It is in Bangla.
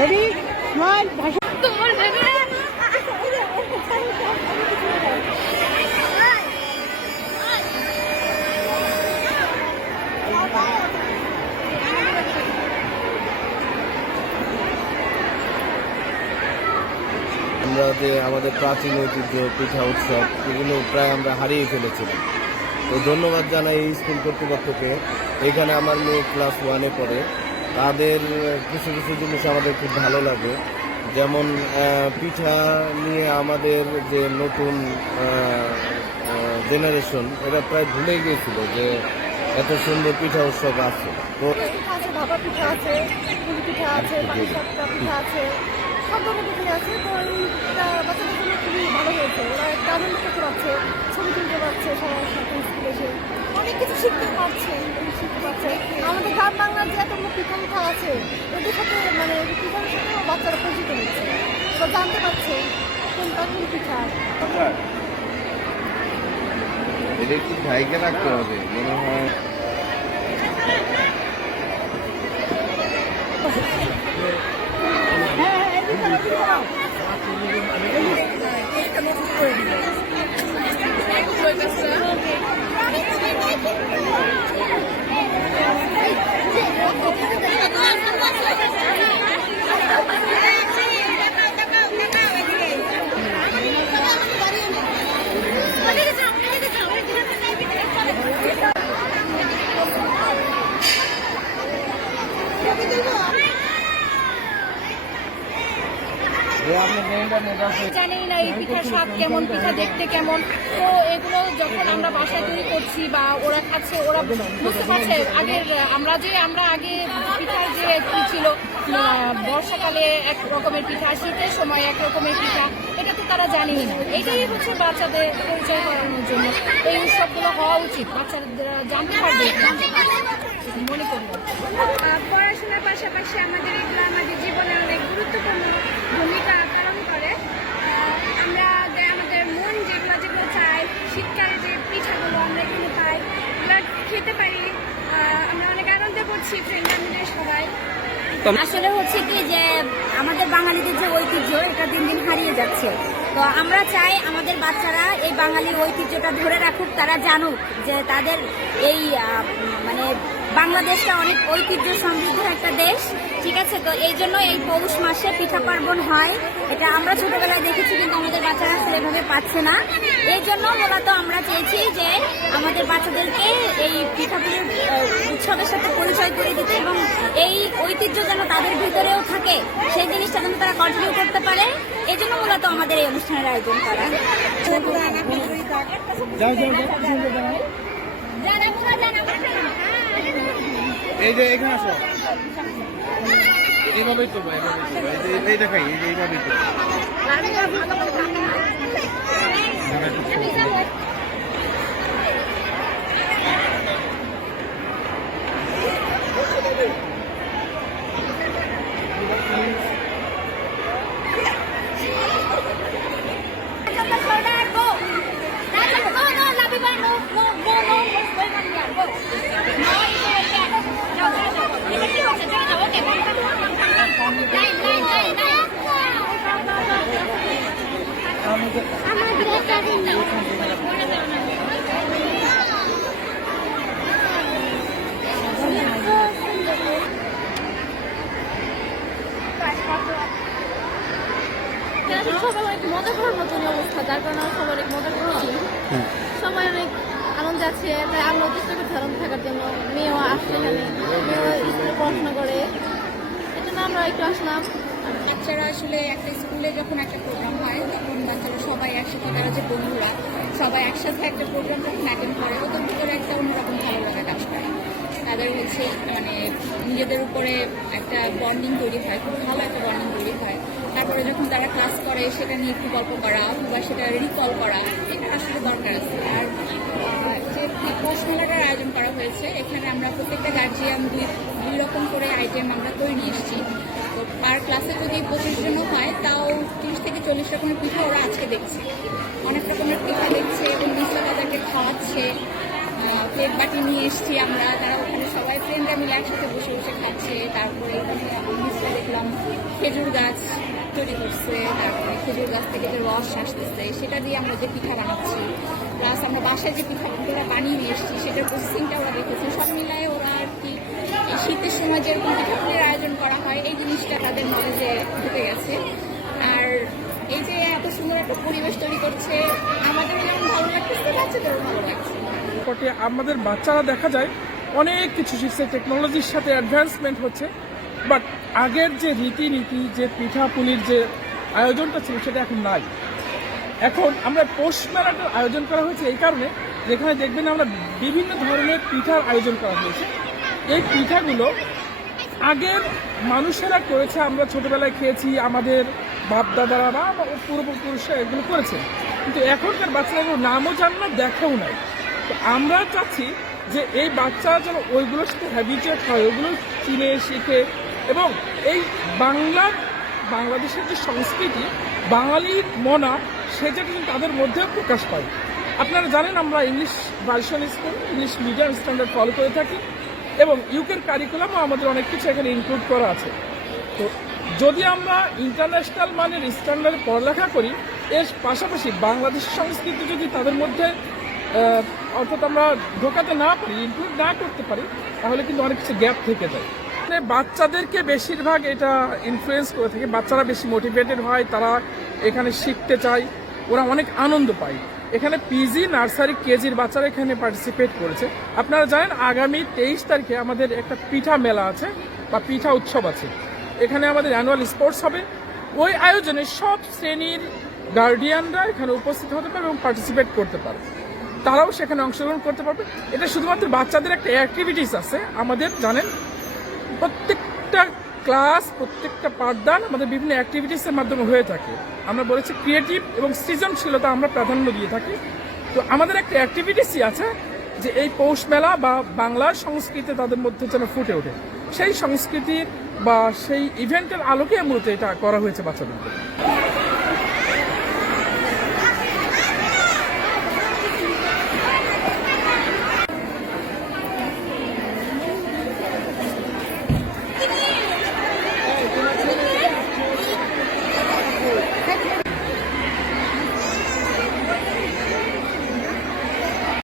রেডি স্মাইল ভাষা আমরা যে আমাদের প্রাচীন ঐতিহ্য পিঠা উৎসব এগুলো প্রায় আমরা হারিয়ে ফেলেছিলাম। তো ধন্যবাদ জানাই এই স্কুল কর্তৃপক্ষকে। এখানে আমার মেয়ে ক্লাস 1-এ পড়ে, তাদের কিছু কিছু জিনিস আমাদের খুব ভালো লাগে। যেমন পিঠা নিয়ে আমাদের যে নতুন জেনারেশন এরা প্রায় ভুলে গিয়েছিল যে এত সুন্দর পিঠা উৎসব আছে। তো ভাপা পিঠা আছে, পুলি পিঠা আছে, পাটিসাপটা পিঠা আছে, সব ধরনের পিঠা আছে। তো এই বাচ্চাদের জন্য খুবই ভালো হয়েছে। ওরা একটা আনন্দ করতে পারছে, ছবি তুলতে পারছে, সবার সাথে স্কুলে এসে অনেক কিছু শিখতে পারছে। আমাদের গ্রাম বাংলার যে এতগুলো পিঠা পিঠা আছে এদের সাথে মানে পিঠার সাথেও বাচ্চারা পরিচিত হচ্ছে, ওরা জানতে পারছে কোনটা কোন পিঠা। এটা একটু ভাইকে রাখতে হবে মনে হয়। জানি না এই পিঠার স্বাদ কেমন, পিঠা দেখতে কেমন। তো এগুলো যখন আমরা বাসায় তৈরি করছি বা ওরা খাচ্ছে, ওরা বুঝতে পারছে আগের আমরা আগে পিঠার যে কি ছিল, বর্ষাকালে এক রকমের পিঠা, শীতের সময় এক রকমের পিঠা, এটা তো তারা জানেই না। এটাই হচ্ছে বাচ্চাদের পরিচয় করানোর জন্য এই উৎসবগুলো হওয়া উচিত। বাচ্চারা জানতে পারবে মনে করি। পড়াশোনার পাশাপাশি আমাদের এগুলো আমাদের জীবনের অনেক গুরুত্বপূর্ণ ভূমিকা পালন করে। আমরা আমাদের মন যেগুলো চাই, শীতকালে যে পিঠাগুলো আমরা এখানে পাই এগুলো খেতে পারি, আমরা অনেক আনন্দ করছি ফ্রেন্ড আমাদের সবাই। আসলে হচ্ছে কি যে আমাদের বাঙালিদের যে ঐতিহ্য এটা দিন দিন হারিয়ে যাচ্ছে। তো আমরা চাই আমাদের বাচ্চারা এই বাঙালি ঐতিহ্যটা ধরে রাখুক, তারা জানুক যে তাদের এই মানে বাংলাদেশটা অনেক ঐতিহ্য সমৃদ্ধ একটা দেশ, ঠিক আছে। তো এই জন্য এই পৌষ মাসে পিঠা পার্বণ হয়, এটা আমরা ছোটবেলায় দেখেছি, কিন্তু আমাদের বাচ্চারা আসলে এভাবে পাচ্ছে না। এই জন্য মূলত আমরা চেয়েছি যে আমাদের বাচ্চাদেরকে এই পিঠাপুলির উৎসবের সাথে পরিচয় করে দিতে এবং এই ঐতিহ্য যেন তাদের ভিতরেও থাকে, সেই জিনিসটা যেন তারা কন্টিনিউ করতে পারে। এই জন্য মূলত আমাদের এই অনুষ্ঠানের আয়োজন করা। এই যে এখানে আসো, এইভাবেই তো ভাই, এই দেখাই, এইভাবেই তো সবাই অনেক মজা করার মতন অবস্থা, যার কারণে সবাই অনেক মজা করছি, সবাই অনেক আনন্দ আছে। তাই আমরা চেষ্টা করছি আনন্দ থাকার জন্য। মেয়েও আসছে এখানে, মেয়েও স্কুলে পড়াশোনা করে, এই জন্য আমরা একটু আসলাম। বাচ্চারা আসলে একটা স্কুলে যখন একটা প্রোগ্রাম হয় তখন বাচ্চারা সবাই একসাথে, তারা যে বন্ধুরা সবাই একসাথে একটা প্রোগ্রাম যখন অ্যাটেন্ড করে ওদের ভিতরে একটা অন্যরকম ভালো লাগা কাজ করে। তাদের হচ্ছে মানে নিজেদের উপরে একটা বন্ডিং তৈরি হয়, খুব ভালো একটা বন্ডিং তৈরি হয়। তারপরে যখন তারা ক্লাস করে সেটা নিয়ে একটু গল্প করা বা সেটা রিকল করা, এটা আসলে দরকার আছে। আর যে পৌষ মেলাটার আয়োজন করা হয়েছে, এখানে আমরা প্রত্যেকটা গার্জিয়ান দুই রকম করে আইটেম আমরা করে নিয়ে এসেছি। তো পার ক্লাসে যদি 25 জনও হয় তাও 30 থেকে 40 রকমের পিঠা ওরা আজকে দেখছে, অনেক রকমের পিঠা দেখছে এবং নিচে তাদেরকে খাওয়াচ্ছে। প্লেট বাটি নিয়ে এসেছি আমরা, তারা ওখানে সবাই ফ্রেন্ডরা মিলে একসাথে বসে বসে খাচ্ছে। তারপরে এখানে নিচে দেখলাম খেজুর গাছ তৈরি করছে, তারপরে খেজুর গাছ থেকে যে রস আসতেছে সেটা দিয়ে আমরা যে পিঠা বানাচ্ছি, প্লাস আমরা বাসায় যে পিঠাগুলো বানিয়ে নিয়ে এসেছি সেটার প্রসেসিংটা ওরা দেখেছে। সব মিলায় ওরা আর কি এই শীতের সময় যেরকম পিঠাপুলির আয়োজন করা হয় এই জিনিসটা তাদের নলেজে ঢুকে গেছে। আর এই যে এত সুন্দর একটা পরিবেশ তৈরি করছে, আমাদেরও যেমন ভালো লাগতেছে, বাচ্চাদেরও ভালো লাগছে। পটে আমাদের বাচ্চারা দেখা যায় অনেক কিছু শিখছে, টেকনোলজির সাথে অ্যাডভান্সমেন্ট হচ্ছে, বাট আগের যে রীতিনীতি, যে পিঠাপুলির যে আয়োজনটা ছিল সেটা এখন নাই। এখন আমরা পৌষ মেলাটার আয়োজন করা হয়েছে এই কারণে, যেখানে দেখবেন আমরা বিভিন্ন ধরনের পিঠার আয়োজন করা হয়েছে। এই পিঠাগুলো আগের মানুষেরা করেছে, আমরা ছোটবেলায় খেয়েছি, আমাদের বাপ দাদারা বা পূর্বপুরুষরা এগুলো করেছে, কিন্তু এখনকার বাচ্চারা এগুলো নামও জানে না, দেখাও নাই। তো আমরা চাচ্ছি যে এই বাচ্চারা যেন ওইগুলোর সাথে হ্যাবিচুয়েট হয়, ওইগুলো চিনে শিখে, এবং এই বাংলাদেশের যে সংস্কৃতি, বাঙালির মনা, সেটা কিন্তু তাদের মধ্যেও প্রকাশ পায়। আপনারা জানেন আমরা English version school, English medium standard follow করে থাকি, এবং ইউকের কারিকুলামও আমাদের অনেক কিছু এখানে ইনক্লুড করা আছে। তো যদি আমরা ইন্টারন্যাশনাল মানের স্ট্যান্ডার্ডে পড়ালেখা করি, এর পাশাপাশি বাংলাদেশের সংস্কৃতি যদি তাদের মধ্যে অর্থাৎ আমরা ঢোকাতে না পারি, ইনক্লুড না করতে পারি, তাহলে কিন্তু অনেক কিছু গ্যাপ থেকে যায়। মানে বাচ্চাদেরকে বেশিরভাগ এটা ইনফ্লুয়েন্স করে থাকে, বাচ্চারা বেশি মোটিভেটেড হয়, তারা এখানে শিখতে চায়, ওরা অনেক আনন্দ পায়। এখানে পিজি, নার্সারি, কেজির বাচ্চারা এখানে পার্টিসিপেট করেছে। আপনারা জানেন আগামী 23 তারিখে আমাদের একটা পিঠা মেলা আছে বা পিঠা উৎসব আছে, এখানে আমাদের অ্যানুয়াল স্পোর্টস হবে। ওই আয়োজনে সব শ্রেণীর গার্ডিয়ানরা এখানে উপস্থিত হতে পারবে এবং পার্টিসিপেট করতে পারবে, তারাও সেখানে অংশগ্রহণ করতে পারবে। এটা শুধুমাত্র বাচ্চাদের একটা অ্যাক্টিভিটিস আছে। আমাদের জানেন প্রত্যেকটা ক্লাস, প্রত্যেকটা পাঠদান আমাদের বিভিন্ন অ্যাক্টিভিটিসের মাধ্যমে হয়ে থাকে। আমরা বলেছি ক্রিয়েটিভ এবং সৃজনশীলতা আমরা প্রাধান্য দিয়ে থাকি। তো আমাদের একটা অ্যাক্টিভিটিসই আছে যে এই পৌষ মেলা বা বাংলার সংস্কৃতি তাদের মধ্যে যেন ফুটে ওঠে, সেই সংস্কৃতির বা সেই ইভেন্টের আলোকে মূলত এটা করা হয়েছে বাচ্চাদের।